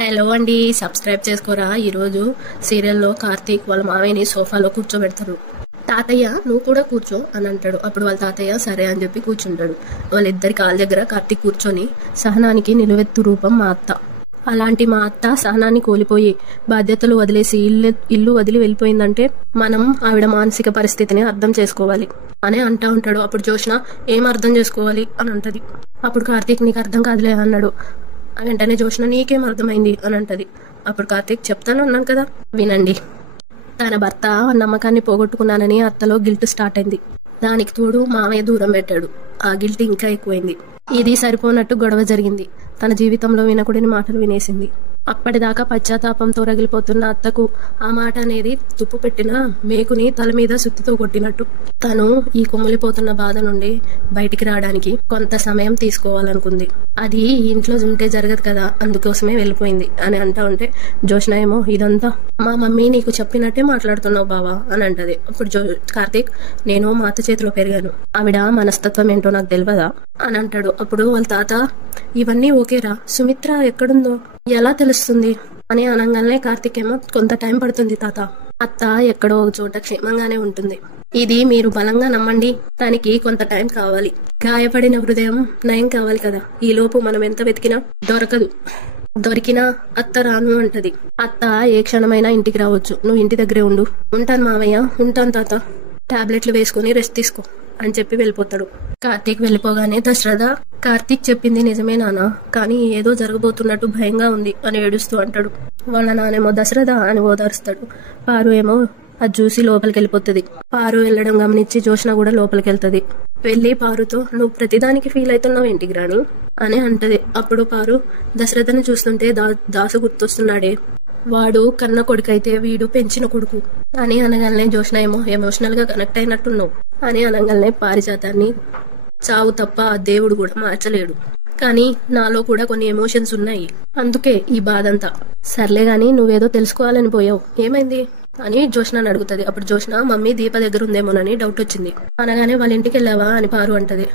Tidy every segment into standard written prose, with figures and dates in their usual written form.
Hello అండి, subscribe చేసుకోరా. ఈరోజు సీరియల్లో కార్తీక్ వాళ్ళ మావయ్యని సోఫాలో కూర్చోబెడతారు. తాతయ్య నువ్వు కూడా కూర్చో అని అంటాడు. అప్పుడు వాళ్ళ తాతయ్య సరే అని చెప్పి కూర్చుంటాడు. వాళ్ళిద్దరి కాళ్ళ దగ్గర కార్తీక్ కూర్చొని, సహనానికి నిలువెత్తు రూపం మా అత్త. అలాంటి మా అత్త సహనాన్ని కోల్పోయి బాధ్యతలు వదిలేసి ఇల్లు వదిలి వెళ్ళిపోయిందంటే మనం ఆవిడ మానసిక పరిస్థితిని అర్థం చేసుకోవాలి అని అంటా ఉంటాడు. అప్పుడు జోష్న ఏం అర్థం చేసుకోవాలి అని అంటది. అప్పుడు కార్తీక్ నీకు అర్థం కాదులే అన్నాడు. వెంటనే జోష్న నీకేం అర్థమైంది అని అంటది. అప్పుడు కార్తీక్ చెప్తాను అన్నాను కదా వినండి. తన భర్త నమ్మకాన్ని పోగొట్టుకున్నానని అత్తలో గిల్ట్ స్టార్ట్ అయింది. దానికి తోడు మామయ్య దూరం పెట్టాడు. ఆ గిల్ట్ ఇంకా ఎక్కువైంది. ఇది సరిపోనట్టు గొడవ జరిగింది. తన జీవితంలో వినకూడని మాటలు వినేసింది. అప్పటిదాకా పశ్చాత్తాపంతో రగిలిపోతున్న అత్తకు ఆ మాట అనేది తుప్పు పెట్టిన మేకుని తల మీద సుత్తితో కొట్టినట్టు. తను ఈ కుమ్మిలిపోతున్న బాధ నుండి బయటికి రావడానికి కొంత సమయం తీసుకోవాలనుకుంది. అది ఇంట్లో ఉంటే జరగదు కదా, అందుకోసమే వెళ్ళిపోయింది అని అంటా ఉంటే జోష్న ఏమో ఇదంతా మా మమ్మీ నీకు చెప్పినట్టే మాట్లాడుతున్నావు బావా అని అంటది. అప్పుడు కార్తీక్ నేను మా అత్త చేతిలో పెరిగాను, ఆవిడ మనస్తత్వం ఏంటో నాకు తెలియదా అని అంటాడు. అప్పుడు వాళ్ళ తాత ఇవన్నీ ఓకేరా, సుమిత్ర ఎక్కడుందో ఎలా తెలుస్తుంది అని అనగానే కార్తీక్ ఏమో కొంత టైం పడుతుంది తాత, అత్త ఎక్కడో ఒక చోట క్షేమంగానే ఉంటుంది. ఇది మీరు బలంగా నమ్మండి, దానికి కొంత టైం కావాలి. గాయపడిన హృదయం నయం కావాలి కదా, ఈ లోపు మనం ఎంత వెతికినా దొరకదు. దొరికినా అత్త రాను అంటది. అత్త ఏ క్షణమైనా ఇంటికి రావచ్చు, నువ్వు ఇంటి దగ్గరే ఉండు. ఉంటాను మావయ్య, ఉంటాను తాత, టాబ్లెట్లు వేసుకుని రెస్ట్ తీసుకో అని చెప్పి వెళ్ళిపోతాడు. కార్తీక్ వెళ్ళిపోగానే దశరథ కార్తీక్ చెప్పింది నిజమే నాన్న, కానీ ఏదో జరగబోతున్నట్టు భయంగా ఉంది అని ఏడుస్తూ అంటాడు. వాళ్ళ నానేమో దశరథ అని ఓదారుస్తాడు. పారు ఏమో అది చూసి లోపలికి వెళ్ళిపోతుంది. పారు వెళ్ళడం గమనించి జోష్న కూడా లోపలికి వెళ్తుంది. వెళ్ళి పారుతో నువ్వు ప్రతిదానికి ఫీల్ అవుతున్నావు ఏంటికి రాణి అని అంటది. అప్పుడు పారు దశరథని చూస్తుంటే దాసు గుర్తొస్తున్నాడే, వాడు కన్న కొడుకైతే వీడు పెంచిన కొడుకు అని అనగానే జోష్న ఏమో ఎమోషనల్ గా కనెక్ట్ అయినట్టున్నావు అని అనగానే పారిజాతాన్ని చావు తప్ప దేవుడు కూడా మార్చలేడు, కానీ నాలో కూడా కొన్ని ఎమోషన్స్ ఉన్నాయి, అందుకే ఈ బాధంతా. సర్లే గాని నువ్వేదో తెలుసుకోవాలని పోయావు, ఏమైంది అని జోష్న అడుగుతుంది. అప్పుడు జోష్న మమ్మీ దీప దగ్గర ఉందేమోనని డౌట్ వచ్చింది అనగానే వాళ్ళ ఇంటికి వెళ్ళావా అని పారు అంటది.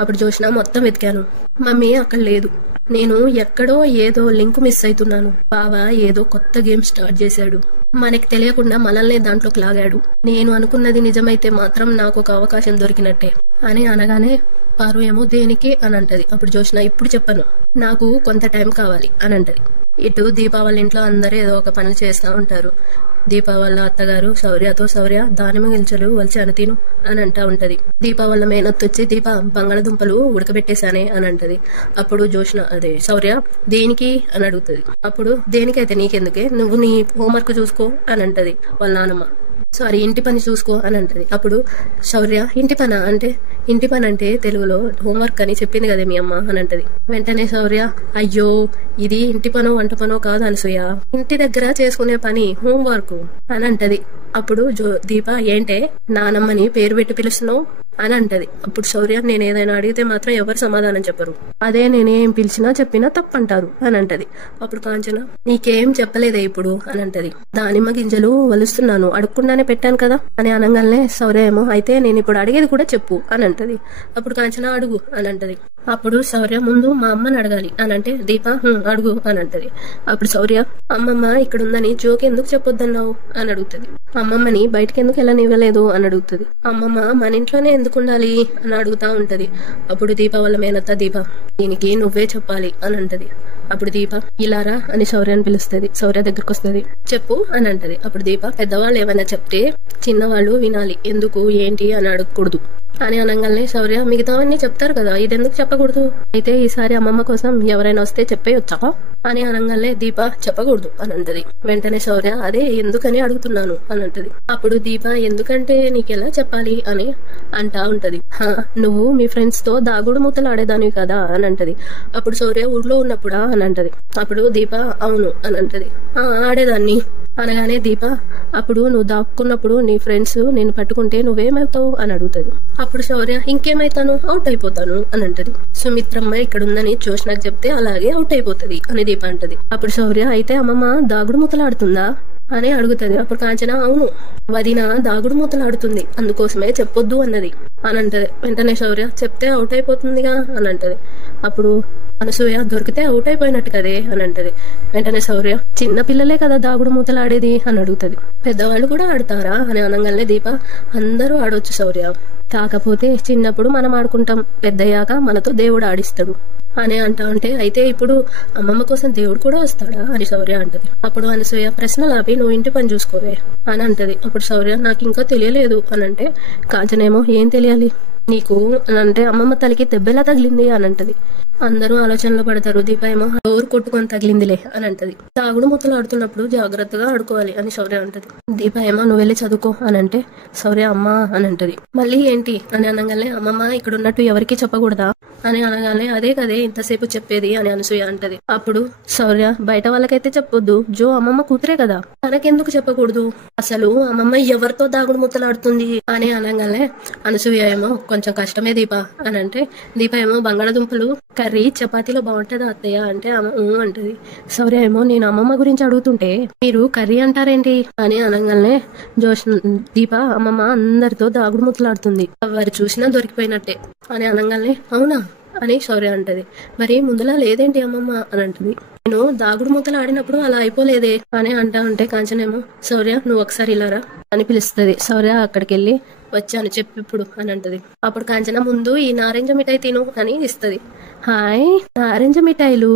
అప్పుడు జోష్న మొత్తం వెతికాను మమ్మీ అక్కడ లేదు, నేను ఎక్కడో ఏదో లింక్ మిస్ అవుతున్నాను, బావ ఏదో కొత్త గేమ్ స్టార్ట్ చేశాడు, మనకి తెలియకుండా మనల్ని దాంట్లోకి లాగాడు, నేను అనుకున్నది నిజమైతే మాత్రం నాకు ఒక అవకాశం దొరికినట్టే అని అనగానే పారు ఏమో దేనికి అని అంటది. అప్పుడు జోష్న ఇప్పుడు చెప్పను, నాకు కొంత టైం కావాలి అని అంటది. ఇటు దీపావళి ఇంట్లో అందరూ ఏదో ఒక పని చేస్తూ ఉంటారు. దీపావళి అత్తగారు శౌర్యతో శౌర్య దానిమ్మ గింజలు వలిచాను తిను అని అంటా ఉంటది. దీపావళి మేనత్తు వచ్చి దీప బంగాళదుంపలు ఉడకబెట్టేశానే అని అంటది. అప్పుడు జోష్న అదే శౌర్య దేనికి అని అడుగుతుంది. అప్పుడు దేనికైతే నీకెందుకే, నువ్వు నీ హోంవర్క్ చూసుకో అని అంటది వాళ్ళ నానమ్మ. సారీ ఇంటి పని చూసుకో అని అంటది. అప్పుడు శౌర్య ఇంటి పని అంటే ఇంటి పని అంటే తెలుగులో హోంవర్క్ అని చెప్పింది కదా మీ అమ్మ అని అంటది. వెంటనే శౌర్య అయ్యో ఇది ఇంటి పనో వంట పనో కాదు అనసూయ, ఇంటి దగ్గర చేసుకునే పని హోంవర్క్ అని అంటది. అప్పుడు దీప ఏంటే నానమ్మని పేరు పెట్టి పిలుస్తున్నావు అని అంటది. అప్పుడు శౌర్య నేను ఏదైనా అడిగితే మాత్రం ఎవరు సమాధానం చెప్పరు, అదే నేనేం పిలిచినా చెప్పినా తప్పంటారు అని అంటది. అప్పుడు కాంచన నీకేం చెప్పలేదే ఇప్పుడు అని అంటది. దానిమ్మ గింజలు వలుస్తున్నాను అడగకుండానే పెట్టాను కదా అని అనగానే శౌర్య ఏమో అయితే నేను ఇప్పుడు అడిగేది కూడా చెప్పు అని అంటది. అప్పుడు కాంచన అడుగు అని అంటది. అప్పుడు శౌర్య ముందు మా అమ్మని అడగాలి అని అంటే దీప అడుగు అని అంటది. అప్పుడు శౌర్య అమ్మమ్మ ఇక్కడ ఉందని జోకి ఎందుకు చెప్పొద్దన్నావు అని అడుగుతుంది. అమ్మమ్మని బయటకి ఎందుకు వెళ్ళనివ్వలేదు అని అడుగుతుంది. అమ్మమ్మ మన ఇంట్లోనే ఎందుకు ఉండాలి అని అడుగుతా ఉంటది. అప్పుడు దీప వాళ్ళ మేనత్త దీప దీనికి నువ్వే చెప్పాలి అని అంటది. అప్పుడు దీప ఇలారా అని శౌర్యని పిలుస్తుంది. శౌర్య దగ్గరకు వస్తుంది. చెప్పు అని అంటది. అప్పుడు దీప పెద్దవాళ్ళు ఏమైనా చెప్తే చిన్నవాళ్ళు వినాలి, ఎందుకు ఏంటి అని అడగకూడదు అని అనగానే శౌర్య మిగతావన్నీ చెప్తారు కదా ఇదెందుకు చెప్పకూడదు, అయితే ఈసారి అమ్మమ్మ కోసం ఎవరైనా వస్తే చెప్పేయొచ్చా అని అనగానే దీప చెప్పకూడదు అని అంటది. వెంటనే శౌర్య అదే ఎందుకని అడుగుతున్నాను అని అంటది. అప్పుడు దీప ఎందుకంటే నీకెలా చెప్పాలి అని అంటా ఉంటది. నువ్వు మీ ఫ్రెండ్స్ తో దాగుడు మూతలు ఆడేదానివి కదా అని అంటది. అప్పుడు శౌర్య ఊర్లో ఉన్నప్పుడా అని అంటది. అప్పుడు దీప అవును అని అంటది. ఆడేదాన్ని అనగానే దీప అప్పుడు నువ్వు దాక్కున్నప్పుడు నీ ఫ్రెండ్స్ నేను పట్టుకుంటే నువ్వేమవుతావు అని అడుగుతుంది. అప్పుడు శౌర్య ఇంకేమైతాను అవుట్ అయిపోతాను అని అంటది. సుమిత్రమ్మ ఇక్కడ ఉందని జోష్నకు చెప్తే అలాగే అవుట్ అయిపోతుంది అని దీప అంటది. అప్పుడు శౌర్య అయితే అమ్మమ్మ దాగుడు మూతలాడుతుందా అని అడుగుతుంది. అప్పుడు కాంచన అవును వదిన దాగుడు మూతలాడుతుంది అందుకోసమే చెప్పొద్దు అన్నది అని అంటది. వెంటనే శౌర్య చెప్తే అవుట్ అయిపోతుందిగా అని అంటది. అప్పుడు అనసూయ దొరికితే అవుట్ అయిపోయినట్టు కదే అని అంటది. వెంటనే శౌర్య చిన్న పిల్లలే కదా దాగుడు మూతలు ఆడేది అని అడుగుతది. పెద్దవాళ్ళు కూడా ఆడతారా అని అనగానే దీప అందరూ ఆడొచ్చు శౌర్య, కాకపోతే చిన్నప్పుడు మనం ఆడుకుంటాం, పెద్దయ్యాక మనతో దేవుడు ఆడిస్తాడు అని అంటా ఉంటే, అయితే ఇప్పుడు అమ్మమ్మ కోసం దేవుడు కూడా వస్తాడా అని శౌర్య అంటది. అప్పుడు అనసూయ ప్రశ్నలు ఆపి నువ్వు ఇంటి పని చూసుకోవే అని అంటది. అప్పుడు శౌర్య నాకు ఇంకా తెలియలేదు అని అంటే, కాంచనేమో ఏం తెలియాలి నీకు అని అంటే, అమ్మమ్మ తలకి దెబ్బెలా తగిలింది అని అంటది. అందరూ ఆలోచనలో పడతారు. దీప ఏమో డోర్ కొట్టుకొని తగిలిందిలే అని అంటది. తాగుడు మూతలు ఆడుతున్నప్పుడు జాగ్రత్తగా ఆడుకోవాలి అని శౌర్య అంటది. దీప ఏమో నువ్వు వెళ్ళి చదువుకో అని అంటే, శౌర్య అమ్మ అని అంటది. మళ్ళీ ఏంటి అని అనగానే, అమ్మమ్మ ఇక్కడ ఉన్నట్టు ఎవరికి చెప్పకూడదా అని అనగానే, అదే కదే ఇంతసేపు చెప్పేది అని అనసూయ అంటది. అప్పుడు శౌర్య బయట వాళ్ళకైతే చెప్పొద్దు, జో అమ్మమ్మ కూతురే కదా, తనకెందుకు చెప్పకూడదు, అసలు అమ్మమ్మ ఎవరితో దాగుడు మూతలు ఆడుతుంది అని అనగానే, అనసూయ ఏమో కొంచెం కష్టమే దీప అని అంటే, దీప ఏమో బంగాళదుంపలు కర్రీ చపాతీలో బాగుంటుందా అత్తయ్య అంటే అంటది. శౌర్య ఏమో నేను అమ్మమ్మ గురించి అడుగుతుంటే మీరు కర్రీ అంటారేంటి అని అనగానే, దీప అమ్మమ్మ అందరితో దాగుడు మూతలాడుతుంది, వారు చూసినా దొరికిపోయినట్టే అని అనగానే, అవునా అని శౌర్య అంటది. మరి ముందులా లేదేంటి అమ్మమ్మ అని అంటది. నేను దాగుడు మూతలు ఆడినప్పుడు అలా అయిపోలేదే అని అంటా ఉంటే, కాంచనేమో శౌర్య నువ్వు ఒకసారి ఇలారా అని పిలుస్తుంది. శౌర్య అక్కడికి వెళ్ళి వచ్చాను చెప్పు ఇప్పుడు అని అంటది. అప్పుడు కాంచన ముందు ఈ నారింజ మిఠాయి తిను అని ఇస్తది. హాయ్ నారింజ మిఠాయిలు,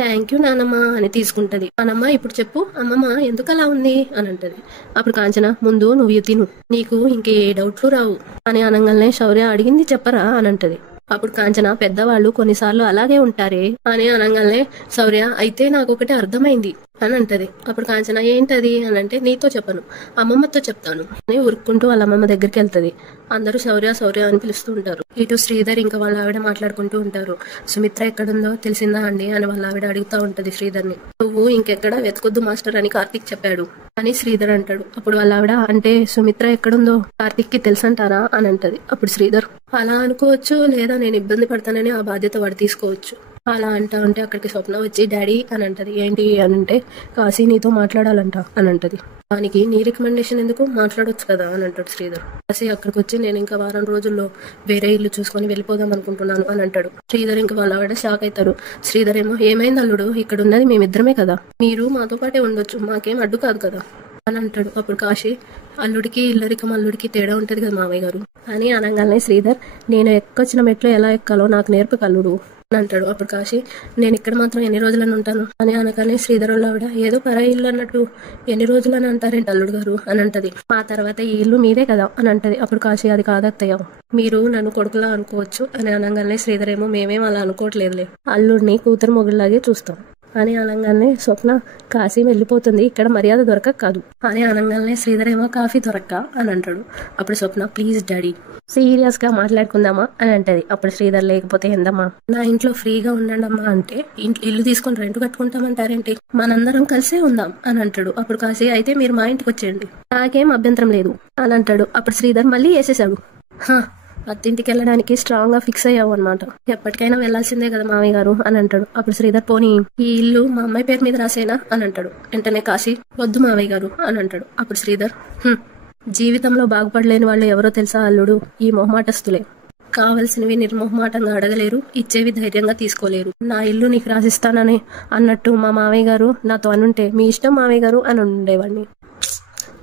థ్యాంక్ యూ నానమ్మ అని తీసుకుంటది. నానమ్మ ఇప్పుడు చెప్పు అమ్మమ్మ ఎందుకు అలా ఉంది అని అంటది. అప్పుడు కాంచన ముందు నువ్వు తిను, నీకు ఇంకే డౌట్లు రావు అని అనగానే, శౌర్య అడిగింది చెప్పరా అని అంటది. అప్పుడు కాంచన పెద్దవాళ్ళు కొన్నిసార్లు అలాగే ఉంటారే అని అనగానే, శౌర్య అయితే నాకు ఒకటి అర్థమైంది అని అంటది. అప్పుడు కాంచన ఏంటది అని అంటే, నీతో చెప్పను అమ్మమ్మతో చెప్తాను అని ఉరుక్కుంటూ వాళ్ళ అమ్మమ్మ దగ్గరికి వెళ్తది. అందరూ శౌర్య శౌర్య అని పిలుస్తూ ఉంటారు. ఇటు శ్రీధర్ ఇంకా వాళ్ళ ఆవిడ మాట్లాడుకుంటూ ఉంటారు. సుమిత్ర ఎక్కడుందో తెలిసిందా అండి అని వాళ్ళ ఆవిడ అడుగుతా ఉంటది శ్రీధర్ని. నువ్వు ఇంకెక్కడ వెతకొద్దు మాస్టర్ అని కార్తీక్ చెప్పాడు అని శ్రీధర్ అంటాడు. అప్పుడు వాళ్ళ ఆవిడ అంటే సుమిత్ర ఎక్కడుందో కార్తీక్ కి తెలుసంటారా అని అంటది. అప్పుడు శ్రీధర్ అలా అనుకోవచ్చు, లేదా నేను ఇబ్బంది పడతానని ఆ బాధ్యత వాడు తీసుకోవచ్చు అలా అంటా ఉంటే, అక్కడికి స్వప్న వచ్చి డాడీ అని అంటది. ఏంటి అని అంటే, కాశీ నీతో మాట్లాడాలంట అని అంటది. దానికి నీ రికమెండేషన్ ఎందుకు, మాట్లాడొచ్చు కదా అని అంటాడు శ్రీధర్. కాశీ అక్కడికి వచ్చి నేను ఇంకా వారం రోజుల్లో వేరే ఇల్లు చూసుకొని వెళ్ళిపోదాం అనుకుంటున్నాను అని అంటాడు. శ్రీధర్ ఇంకా వాళ్ళ ఆవిడ షాక్ అవుతారు. శ్రీధర్ ఏమో ఏమైంది అల్లుడు, ఇక్కడ ఉన్నది మేమిద్దరమే కదా, మీరు మాతో పాటే ఉండొచ్చు, మాకేం అడ్డు కాదు కదా అని అంటాడు. అప్పుడు కాశీ అల్లుడికి ఇల్లరికం అల్లుడికి తేడా ఉంటది కదా మామయ్య గారు అని అనగానే, శ్రీధర్ నేను ఎక్కొచ్చిన మెట్లో ఎలా ఎక్కాలో నాకు నేర్పక అల్లుడు అని అంటాడు. అప్పుడు కాశీ నేను ఇక్కడ మాత్రం ఎన్ని రోజులని ఉంటాను అని అనగానే, శ్రీధర్ ఆవిడ ఏదో పరాయి ఇల్లు అన్నట్టు ఎన్ని రోజులని అంటారేంటి అల్లుడు గారు అని అంటది. ఆ తర్వాత ఈ ఇల్లు మీదే కదా అని అంటది. అప్పుడు కాశీ అది కాదత్తయ్య, మీరు నన్ను కొడుకులా అనుకోవచ్చు అని అనగానే, శ్రీధర్ ఏమో మేమేం అలా అనుకోవట్లేదులే, అల్లుడిని కూతురు మొగుళ్ళలాగే చూస్తాం అని అనగానే, స్వప్న కాశీ వెళ్ళిపోతుంది, ఇక్కడ మర్యాద దొరకక కాదు అని అనగానే, శ్రీధర్ ఏమో కాఫీ దొరక్క అని అంటాడు. అప్పుడు స్వప్న ప్లీజ్ డాడీ సీరియస్ గా మాట్లాడుకుందామా అని అంటది. అప్పుడు శ్రీధర్ లేకపోతే ఎందమ్మా, నా ఇంట్లో ఫ్రీగా ఉండండి అమ్మా అంటే ఇల్లు తీసుకొని రెంట్ కట్టుకుంటామంటారేంటి, మనందరం కలిసే ఉందాం అని అంటాడు. అప్పుడు కాశీ అయితే మీరు మా ఇంటికి వచ్చేయండి, నాకేం అభ్యంతరం లేదు అని అంటాడు. అప్పుడు శ్రీధర్ మళ్ళీ వేసేసాడు. అత్తింటికి వెళ్ళడానికి స్ట్రాంగ్ గా ఫిక్స్ అయ్యావు అనమాట, ఎప్పటికైనా వెళ్లాల్సిందే కదా మామయ్య గారు అని అంటాడు. అప్పుడు శ్రీధర్ పోనీ ఈ ఇల్లు మా అమ్మాయి పేరు మీద రాసేనా అని అంటాడు. వెంటనే కాశీ వద్దు మామయ్య గారు అని అంటాడు. అప్పుడు శ్రీధర్ జీవితంలో బాగుపడలేని వాళ్ళు ఎవరో తెలుసా అల్లుడు, ఈ మొహమాటస్తులే, కావలసినవి నిర్మోహమాటంగా అడగలేరు, ఇచ్చేవి ధైర్యంగా తీసుకోలేరు, నా ఇల్లు నీకు రాసిస్తానని అన్నట్టు మా మామయ్య గారు నాతో అనుంటే మీ ఇష్టం మామయ్య గారు అని ఉండేవాడిని,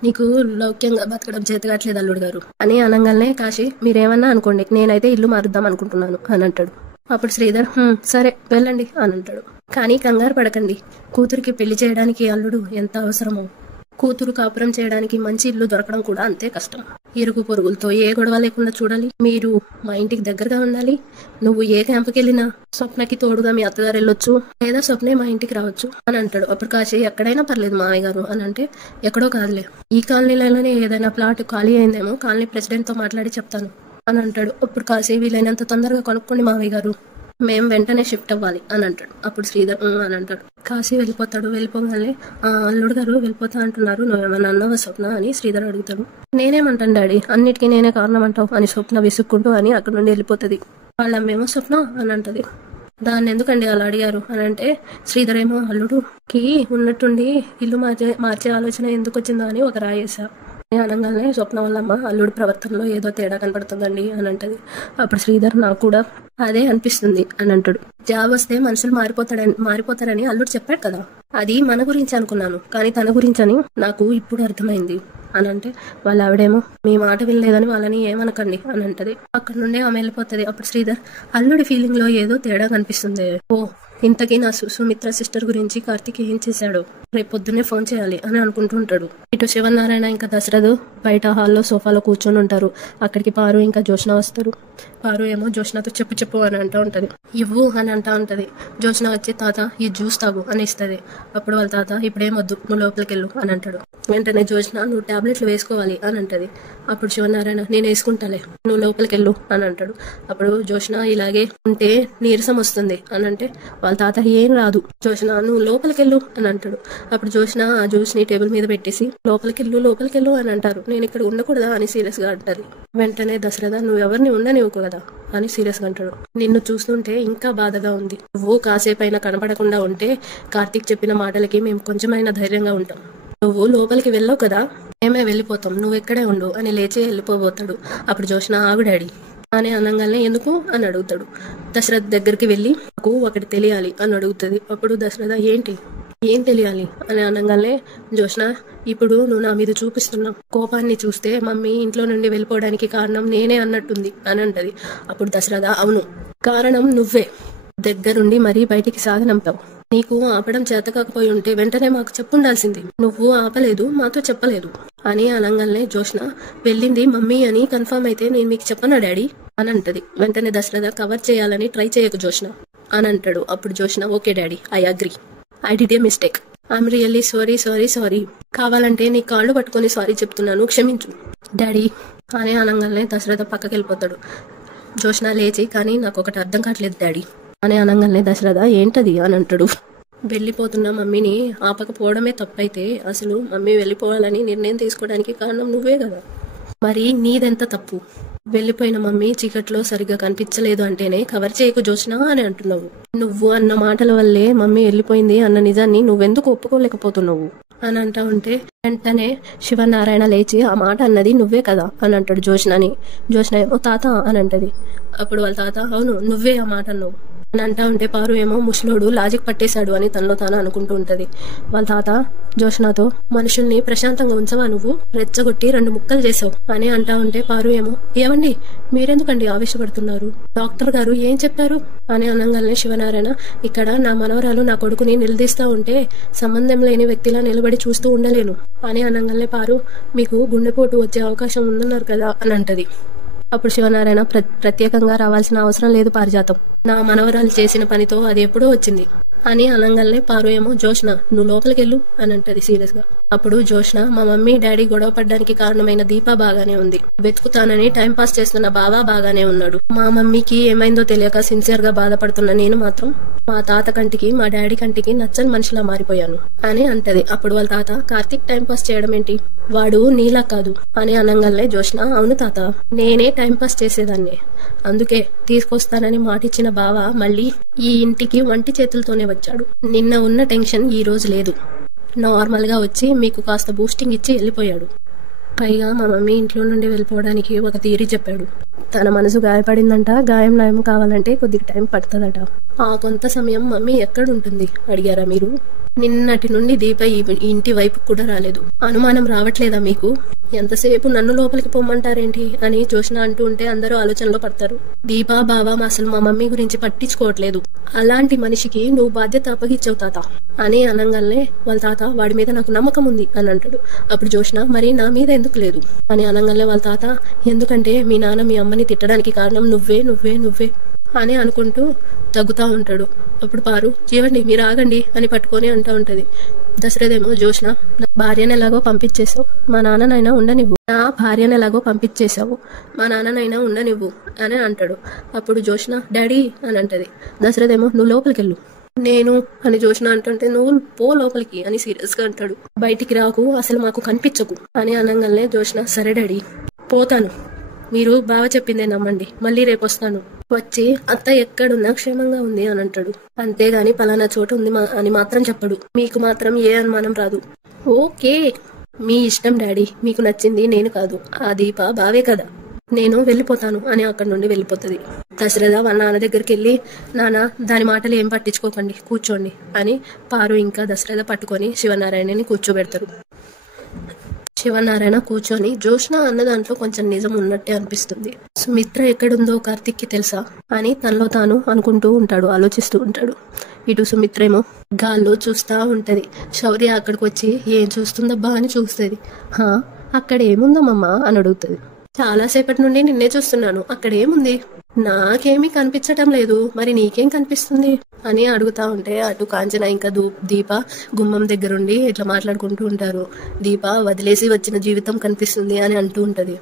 నీకు లౌక్యంగా బతకడం చేతగట్లేదు అల్లుడు గారు అని అనగానే, కాశీ మీరేమన్నా అనుకోండి, నేనైతే ఇల్లు మారుద్దాం అనుకుంటున్నాను అని అంటాడు. అప్పుడు శ్రీధర్ సరే వెళ్ళండి అని అంటాడు. కానీ కంగారు పడకండి, కూతురికి పెళ్లి చేయడానికి అల్లుడు ఎంత అవసరమో, కూతురు కాపురం చేయడానికి మంచి ఇల్లు దొరకడం కూడా అంతే కష్టం, ఇరుగు పొరుగులతో ఏ గొడవ లేకుండా చూడాలి, మీరు మా ఇంటికి దగ్గరగా ఉండాలి, నువ్వు ఏ క్యాంపుకి వెళ్ళినా స్వప్నకి తోడుగా మీ అత్తగారు వెళ్ళొచ్చు, లేదా స్వప్నే మా ఇంటికి రావచ్చు అని అంటాడు. అప్పుడు కాశీ ఎక్కడైనా పర్లేదు మామయ్య గారు అని అంటే, ఎక్కడో కాదులే ఈ కాలనీలోనే ఏదైనా ప్లాట్ ఖాళీ అయిందేమో, కాలనీ ప్రెసిడెంట్ తో మాట్లాడి చెప్తాను అని అంటాడు. అప్పుడు కాశీ వీలైనంత తొందరగా కొనుక్కోండి మామయ్య గారు, మేం వెంటనే షిఫ్ట్ అవ్వాలి అని అంటాడు. అప్పుడు శ్రీధర్ అని అంటాడు. కాశీ వెళ్ళిపోతాడు. వెళ్ళిపోగానే అల్లుడు గారు వెళ్ళిపోతా అంటున్నారు, నువ్వేమన్నా అన్నావా స్వప్న అని శ్రీధర్ అడుగుతాడు. నేనేమంటాను డాడీ, అన్నిటికీ నేనే కారణం అంటావు అని స్వప్న విసుక్కుంటూ అని అక్కడ నుండి వెళ్ళిపోతుంది. వాళ్ళమ్మేమో స్వప్న అని అంటది. దాన్ని ఎందుకండి అలా అడిగారు అని అంటే, శ్రీధర్ ఏమో అల్లుడుకి ఉన్నట్టుండి ఇల్లు మార్చే ఆలోచన ఎందుకు వచ్చిందో అని ఒక రాయేసా అనగానే స్వప్న వాళ్ళమ్మ అల్లుడి ప్రవర్తనలో ఏదో తేడా కనపడుతుందండి అని అంటది. అప్పుడు శ్రీధర్ నాకు కూడా అదే అనిపిస్తుంది అని అంటాడు. జాబ్ వస్తే మనుషులు మారిపోతారని అల్లుడు చెప్పాడు కదా, అది మన గురించి అనుకున్నాను కానీ తన గురించి అని నాకు ఇప్పుడు అర్థమైంది అని అంటే, వాళ్ళ ఆవిడేమో మీ మాట వినలేదని వాళ్ళని ఏమనకండి అని అంటది. అక్కడ నుండి ఆమె వెళ్ళిపోతుంది. అప్పుడు శ్రీధర్ అల్లుడి ఫీలింగ్ లో ఏదో తేడా కనిపిస్తుంది. ఓ ఇంతకీ నా సుమిత్ర సిస్టర్ గురించి కార్తీక్ ఏం చేశాడు, రేపు పొద్దున్నే ఫోన్ చేయాలి అని అనుకుంటూ ఉంటాడు. ఇటు శివనారాయణ ఇంకా దశరథు బయట హాల్లో సోఫాలో కూర్చొని ఉంటారు. అక్కడికి పారు ఇంకా జోష్న వస్తారు. పారు ఏమో జోష్నతో చెప్పు అని అంటూ ఉంటది. ఇవ్వు అని అంటా ఉంటది. జోష్న వచ్చి తాత ఈ జ్యూస్ తాగు అని ఇస్తుంది. అప్పుడు వాళ్ళ తాత ఇప్పుడేం వద్దు, నువ్వు లోపలికి వెళ్ళు అని అంటాడు. వెంటనే జోష్న నువ్వు టాబ్లెట్లు వేసుకోవాలి అని అంటది. అప్పుడు శివనారాయణ నేను వేసుకుంటాలే, నువ్వు లోపలికి వెళ్ళు అని అంటాడు. అప్పుడు జోష్న ఇలాగే ఉంటే నీరసం వస్తుంది అని అంటే, వాళ్ళ తాత ఏం రాదు జోష్న నువ్వు లోపలికి వెళ్ళు అని అంటాడు. అప్పుడు జోష్న ఆ జ్యూస్ ని టేబుల్ మీద పెట్టేసి లోపలికి వెళ్ళు అని అంటారు. నేను ఇక్కడ ఉండకూడదా అని సీరియస్ గా అంటారు. వెంటనే దశరథ నువ్వు ఎవరిని ఉండనివ్వకు కదా అని సీరియస్ గా అంటాడు. నిన్ను చూస్తుంటే ఇంకా బాధగా ఉంది, నువ్వు కాసేపైనా కనపడకుండా ఉంటే కార్తీక్ చెప్పిన మాటలకి మేము కొంచెమైనా ధైర్యంగా ఉంటాం. నువ్వు లోపలికి వెళ్ళావు కదా, మేమే వెళ్ళిపోతాం, నువ్వు ఎక్కడే ఉండు అని లేచి వెళ్ళిపోబోతాడు. అప్పుడు జోష్న ఆగు డాడీ అని అనగానే ఎందుకు అని అడుగుతాడు. దశరథ దగ్గరికి వెళ్ళి నాకు ఒకటి తెలియాలి అని అడుగుతుంది. అప్పుడు దశరథ ఏం తెలియాలి అని అనగానే జోష్న ఇప్పుడు నువ్వు నా మీద చూపిస్తున్న కోపాన్ని చూస్తే మమ్మీ ఇంట్లో నుండి వెళ్ళిపోవడానికి కారణం నేనే అన్నట్టుంది అని అంటది. అప్పుడు దశరథ అవును కారణం నువ్వే, దగ్గరుండి మరీ బయటికి సాగనంపావు. నీకు ఆపడం చేత కాకపోయి ఉంటే వెంటనే మాకు చెప్పుండాల్సింది, నువ్వు ఆపలేదు, మాతో చెప్పలేదు అని అనగానే జోష్న వెళ్ళింది మమ్మీ అని కన్ఫర్మ్ అయితే నేను మీకు చెప్పనా డాడీ అని అంటది. వెంటనే దశరథ కవర్ చేయాలని ట్రై చేయకు జోష్న అని అంటాడు. అప్పుడు Joshna okay daddy I agree, I did a mistake, I'm really sorry, కావాలంటే నీ కాళ్ళు పట్టుకొని సారీ చెప్తున్నాను, క్షమించు డాడీ అని అనగానే దశరథ పక్కకి వెళ్ళిపోతాడు. జోష్న లేచి కానీ నాకు ఒకటి అర్థం కావట్లేదు డాడీ అని అనగానే దశరథ ఏంటది అని అంటాడు. వెళ్ళిపోతున్న మమ్మీని ఆపకపోవడమే తప్పైతే అసలు మమ్మీ వెళ్ళిపోవాలని నిర్ణయం తీసుకోవడానికి కారణం నువ్వే కదా, మరి నీదెంత తప్పు? వెళ్ళిపోయిన మమ్మీ చీకట్లో సరిగ్గా కనిపించలేదు అంటేనే కవర్ చేయకు జోష్న అని అంటున్నావు. నువ్వు అన్న మాటల వల్లే మమ్మీ వెళ్ళిపోయింది అన్న నిజాన్ని నువ్వెందుకు ఒప్పుకోలేకపోతున్నావు అని అంటా ఉంటే వెంటనే శివనారాయణ లేచి ఆ మాట అన్నది నువ్వే కదా అని అంటాడు జోష్నని. జోష్న ఏమో తాత అని అంటది. అప్పుడు వాళ్ళ తాత అవును నువ్వే ఆ మాట అన్నావు అని అంటా ఉంటే పారు ఏమో ముసలోడు లాజిక్ పట్టేశాడు అని తనలో తాను అనుకుంటూ ఉంటది. వాళ్ళ తాత జోష్నతో మనుషుల్ని ప్రశాంతంగా ఉంచవా, నువ్వు రెచ్చగొట్టి 2 ముక్కలు చేసావు అని అంటా ఉంటే పారు ఏమో ఏమండి మీరెందుకండి ఆవేశపడుతున్నారు, డాక్టర్ గారు ఏం చెప్పారు అని అనగానే శివనారాయణ ఇక్కడ నా మనవరాలు నా కొడుకుని నిలదీస్తా ఉంటే సంబంధం లేని వ్యక్తిలా నిలబడి చూస్తూ ఉండలేను అని అనగానే పారు మీకు గుండెపోటు వచ్చే అవకాశం ఉందన్నారు కదా అని అంటది. అప్పుడు శివనారాయణ ప్రత్యేకంగా రావాల్సిన అవసరం లేదు పారిజాతం, నా మనవరాలు చేసిన పనితో అది ఎప్పుడో వచ్చింది అని అనగానే పారు ఏమో జోష్న నువ్వు లోపలికి వెళ్ళు అని అంటది సీరియస్ గా. అప్పుడు జోష్న మా మమ్మీ డాడీ గొడవ పడ్డానికి కారణమైన దీప బాగానే ఉంది, వెతుకుతానని టైం పాస్ చేస్తున్న బావా బాగానే ఉన్నాడు, మా మమ్మీకి ఏమైందో తెలియక సిన్సియర్ గా బాధపడుతున్న నేను మాత్రం మా తాత కంటికి మా డాడీ కంటికి నచ్చని మనిషిలా మారిపోయాను అని అంటది. అప్పుడు వాళ్ళ తాత కార్తీక్ టైం పాస్ చేయడం ఏంటి, వాడు నీలా కాదు అని అనగానే జోష్న అవును తాత నేనే టైం పాస్ చేసేదాన్ని, అందుకే తీసుకొస్తానని మాటిచ్చిన బావ మళ్ళీ ఈ ఇంటికి వంటి చేతులతోనే వచ్చాడు, నిన్న ఉన్న టెన్షన్ ఈ రోజు లేదు, నార్మల్ గా వచ్చి మీకు కాస్త బూస్టింగ్ ఇచ్చి వెళ్ళిపోయాడు, పైగా మా మమ్మీ ఇంట్లో నుండి వెళ్ళిపోవడానికి ఒక థియరీ చెప్పాడు, తన మనసు గాయపడిందంట, గాయం నయం కావాలంటే కొద్దిగా టైం పడుతుందట, ఆ కొంత సమయం మమ్మీ ఎక్కడుంటుంది అడిగారా మీరు, నిన్నటి నుండి దీప ఈ ఇంటి వైపు కూడా రాలేదు, అనుమానం రావట్లేదా మీకు, ఎంతసేపు నన్ను లోపలికి పొమ్మంటారేంటి అని జోష్న అంటూ ఉంటే అందరూ ఆలోచనలో పడతారు. దీపా బావా అసలు మా మమ్మీ గురించి పట్టించుకోవట్లేదు, అలాంటి మనిషికి నువ్వు బాధ్యత అప్పగిచ్చావు తాత అని అనగానే వాళ్ళ తాత వాడి మీద నాకు నమ్మకం ఉంది అని అంటాడు. అప్పుడు జోష్న మరి నా మీద ఎందుకు లేదు అని అనగానే వాళ్ళ తాత ఎందుకంటే మీ నాన్న మీ అమ్మని తిట్టడానికి కారణం నువ్వే అని అనుకుంటూ తగ్గుతా ఉంటాడు. అప్పుడు పారు జీవండి మీరు ఆగండి అని పట్టుకొని అంటూ ఉంటది. దశరథేమో జోష్న నా భార్యను ఎలాగో పంపించేసావు, మా నాన్ననైనా ఉండనివ్వు, నా భార్యను ఎలాగో పంపించేశావు, మా నాన్ననైనా ఉండనివ్వు అని అంటాడు. అప్పుడు జోష్న డాడీ అని అంటది. దశరథేమో నువ్వు లోపలికి వెళ్ళు, నేను అని జోష్న అంటుంటే నువ్వు పో లోపలికి అని సీరియస్ గా అంటాడు. బయటికి రాకు, అసలు మాకు కనిపించకు అని అనగానే జోష్న సరే డాడీ పోతాను, మీరు బావ చెప్పిందే నమ్మండి, మళ్ళీ రేపు వస్తాను, వచ్చి అత్త ఎక్కడున్నా క్షేమంగా ఉంది అని అంటాడు. అంతేగాని పలానా చోట ఉంది అని మాత్రం చెప్పడు, మీకు మాత్రం ఏ అనుమానం రాదు. ఓకే మీ ఇష్టం డాడీ, మీకు నచ్చింది నేను కాదు, ఆ దీప బావే కదా, నేను వెళ్ళిపోతాను అని అక్కడి నుండి వెళ్ళిపోతుంది. దశరథ వాళ్ళ నాన్న దగ్గరికి వెళ్ళి, నాన్న దాని మాటలు ఏం పట్టించుకోకండి, కూర్చోండి అని పారు ఇంకా దశరథ పట్టుకొని శివనారాయణని కూర్చోబెడతారు. శివనారాయణ కూర్చొని జోష్న అన్న దాంట్లో కొంచెం నిజం ఉన్నట్టే అనిపిస్తుంది. సుమిత్ర ఎక్కడుందో కార్తిక్కి తెలుసా అని తనలో తాను అనుకుంటూ ఉంటాడు, ఆలోచిస్తూ ఉంటాడు. ఇటు సుమిత్ర ఏమో గాల్లో చూస్తా ఉంటది. శౌర్య అక్కడికి వచ్చి ఏం చూస్తుందబ్బా అని చూస్తుంది. అక్కడ ఏముందమ్మమ్మా అని అడుగుతుంది. చాలాసేపటి నుండి నిన్నే చూస్తున్నాను, అక్కడ ఏముంది, నాకేమీ కనిపించటం లేదు, మరి నీకేం కనిపిస్తుంది అని అడుగుతా ఉంటే అటు కాంచన ఇంకా దీప గుమ్మం దగ్గరుండి ఇట్లా మాట్లాడుకుంటూ ఉంటారు. దీప వదిలేసి వచ్చిన జీవితం కనిపిస్తుంది అని అంటూ ఉంటది.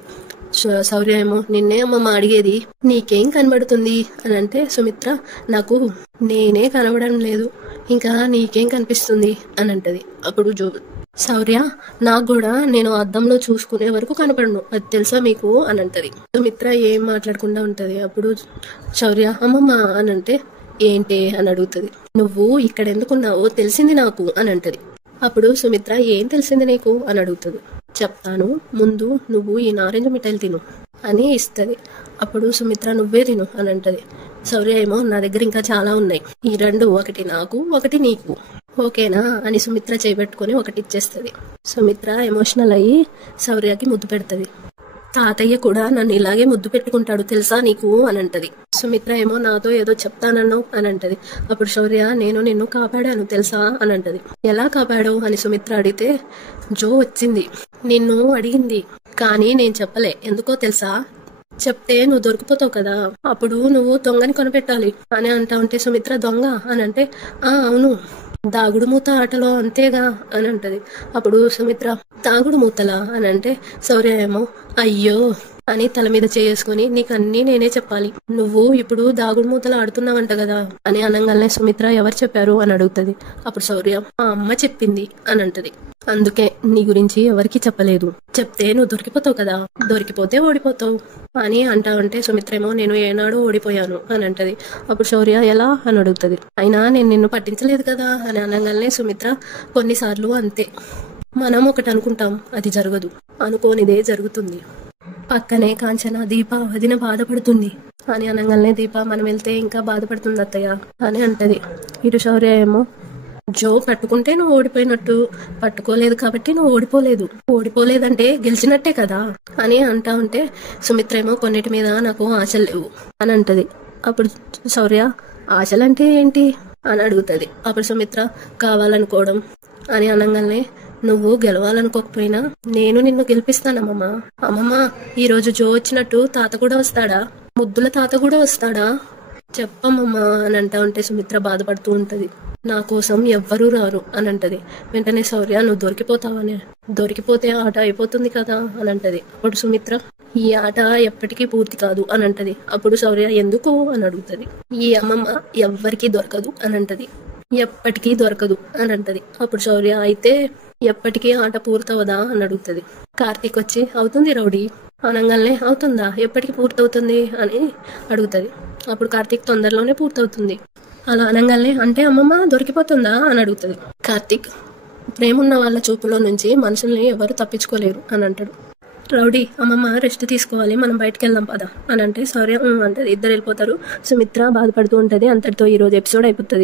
శౌర్య ఏమో నిన్నే అమ్మమ్మ అడిగేది, నీకేం కనబడుతుంది అని అంటే సుమిత్ర నాకు నేనే కనబడడం లేదు, ఇంకా నీకేం కనిపిస్తుంది అని అంటది. అప్పుడు శౌర్య నాకు కూడా నేను అద్దంలో చూసుకునే వరకు కనపడను, అది తెలుసా మీకు అని అంటది. సుమిత్ర ఏం మాట్లాడకుండా ఉంటది. అప్పుడు శౌర్య అమ్మమ్మ అని అంటే ఏంటి అని అడుగుతుంది. నువ్వు ఇక్కడ ఎందుకున్నావో తెలిసింది నాకు అని అంటది. అప్పుడు సుమిత్ర ఏం తెలిసింది నీకు అని అడుగుతుంది. చెప్తాను, ముందు నువ్వు ఈ నారింజ మిఠాయిలు తిను అని ఇస్తుంది. అప్పుడు సుమిత్ర నువ్వే తిను అని అంటది. శౌర్య ఏమో నా దగ్గర ఇంకా చాలా ఉన్నాయి, ఈ రెండు ఒకటి నాకు ఒకటి నీకు, ఓకేనా అని సుమిత్ర చేయబెట్టుకుని ఒకటి ఇచ్చేస్తుంది. సుమిత్ర ఎమోషనల్ అయ్యి శౌర్యకి ముద్దు పెడుతుంది. తాతయ్య కూడా నన్ను ఇలాగే ముద్దు పెట్టుకుంటాడు తెలుసా నీకు అని అంటది. సుమిత్ర ఏమో నాతో ఏదో చెప్తానన్నావు అని అంటది. అప్పుడు శౌర్య నేను నిన్ను కాపాడాను తెలుసా అని అంటది. ఎలా కాపాడావు అని సుమిత్ర అడిగితే జో వచ్చింది, నిన్ను అడిగింది, కానీ నేను చెప్పలే, ఎందుకో తెలుసా, చెప్తే నువ్వు దొరికిపోతావు కదా, అప్పుడు నువ్వు దొంగని కొనిపెట్టాలి అని అంటా ఉంటే సుమిత్ర దొంగ అని అంటే అవును, దాగుడు మూత ఆటలో అంతేగా అని అంటది. అప్పుడు సుమిత్ర దాగుడు మూతలా అని అంటే శౌర్య ఏమో అయ్యో అని తల మీద చేసుకుని నీకు అన్నీ నేనే చెప్పాలి, నువ్వు ఇప్పుడు దాగుడు మూతలు ఆడుతున్నావంట కదా అని అనగానే సుమిత్ర ఎవరు చెప్పారు అని అడుగుతుంది. అప్పుడు శౌర్య మా అమ్మ చెప్పింది అని అంటది. అందుకే నీ గురించి ఎవరికి చెప్పలేదు, చెప్తే నువ్వు దొరికిపోతావు కదా, దొరికిపోతే ఓడిపోతావు అని అంటా ఉంటే సుమిత్ర ఏమో నేను ఏనాడో ఓడిపోయాను అని అంటది. అప్పుడు శౌర్య ఎలా అని అడుగుతుంది. అయినా నేను నిన్ను పట్టించలేదు కదా అని అనగానే సుమిత్ర కొన్నిసార్లు అంతే, మనం ఒకటి అనుకుంటాం అది జరగదు, అనుకోనిదే జరుగుతుంది. పక్కనే కాంచన దీప వదిన బాధపడుతుంది అని అనగానే దీప మనం వెళ్తే ఇంకా బాధపడుతుంది అత్తయ్య అని అంటది. ఇటు శౌర్య ఏమో జో పట్టుకుంటే నువ్వు ఓడిపోయినట్టు, పట్టుకోలేదు కాబట్టి నువ్వు ఓడిపోలేదంటే గెలిచినట్టే కదా అని అంటా ఉంటే సుమిత్ర ఏమో కొన్నిటి మీద నాకు ఆశలు లేవు అని అంటది. అప్పుడు శౌర్య ఆశలంటే ఏంటి అని అడుగుతుంది. అప్పుడు సుమిత్ర కావాలనుకోవడం అని అనగానే నువ్వు గెలవాలనుకోకపోయినా నేను నిన్ను గెలిపిస్తానమ్మమ్మ. అమ్మమ్మ ఈరోజు జో వచ్చినట్టు తాత కూడా వస్తాడా, ముద్దుల తాత కూడా వస్తాడా చెప్పమ్మమ్మా అని అంటా ఉంటే సుమిత్ర బాధపడుతూ ఉంటది. నా కోసం ఎవ్వరూ రారు అని అంటది. వెంటనే శౌర్య నువ్వు దొరికిపోతావని, దొరికిపోతే ఆట అయిపోతుంది కదా అని అంటది. అప్పుడు సుమిత్ర ఈ ఆట ఎప్పటికీ పూర్తి కాదు అని అంటది. అప్పుడు శౌర్య ఎందుకు అని అడుగుతుంది. ఈ అమ్మమ్మ ఎవ్వరికీ దొరకదు అని అంటది. ఎప్పటికీ దొరకదు అని అంటది. అప్పుడు శౌర్య అయితే ఎప్పటికీ ఆట పూర్తవదా అని అడుగుతుంది. కార్తీక్ వచ్చి అవుతుంది రౌడీ అనగానే అవుతుందా, ఎప్పటికి పూర్తవుతుంది అని అడుగుతుంది. అప్పుడు కార్తీక్ తొందరలోనే పూర్తవుతుంది అలా అనగానే అంటే అమ్మమ్మ దొరికిపోతుందా అని అడుగుతుంది. కార్తీక్ ప్రేమున్న వాళ్ళ చూపులో నుంచి మనుషుల్ని ఎవరు తప్పించుకోలేరు అని అంటాడు. రౌడీ అమ్మమ్మ రెస్ట్ తీసుకోవాలి, మనం బయటకు వెళ్దాం పదా అని అంటే శౌర్య అంటే ఇద్దరు వెళ్ళిపోతారు. సుమిత్ర బాధపడుతూ ఉంటది. అంతటితో ఈ రోజు ఎపిసోడ్ అయిపోతుంది.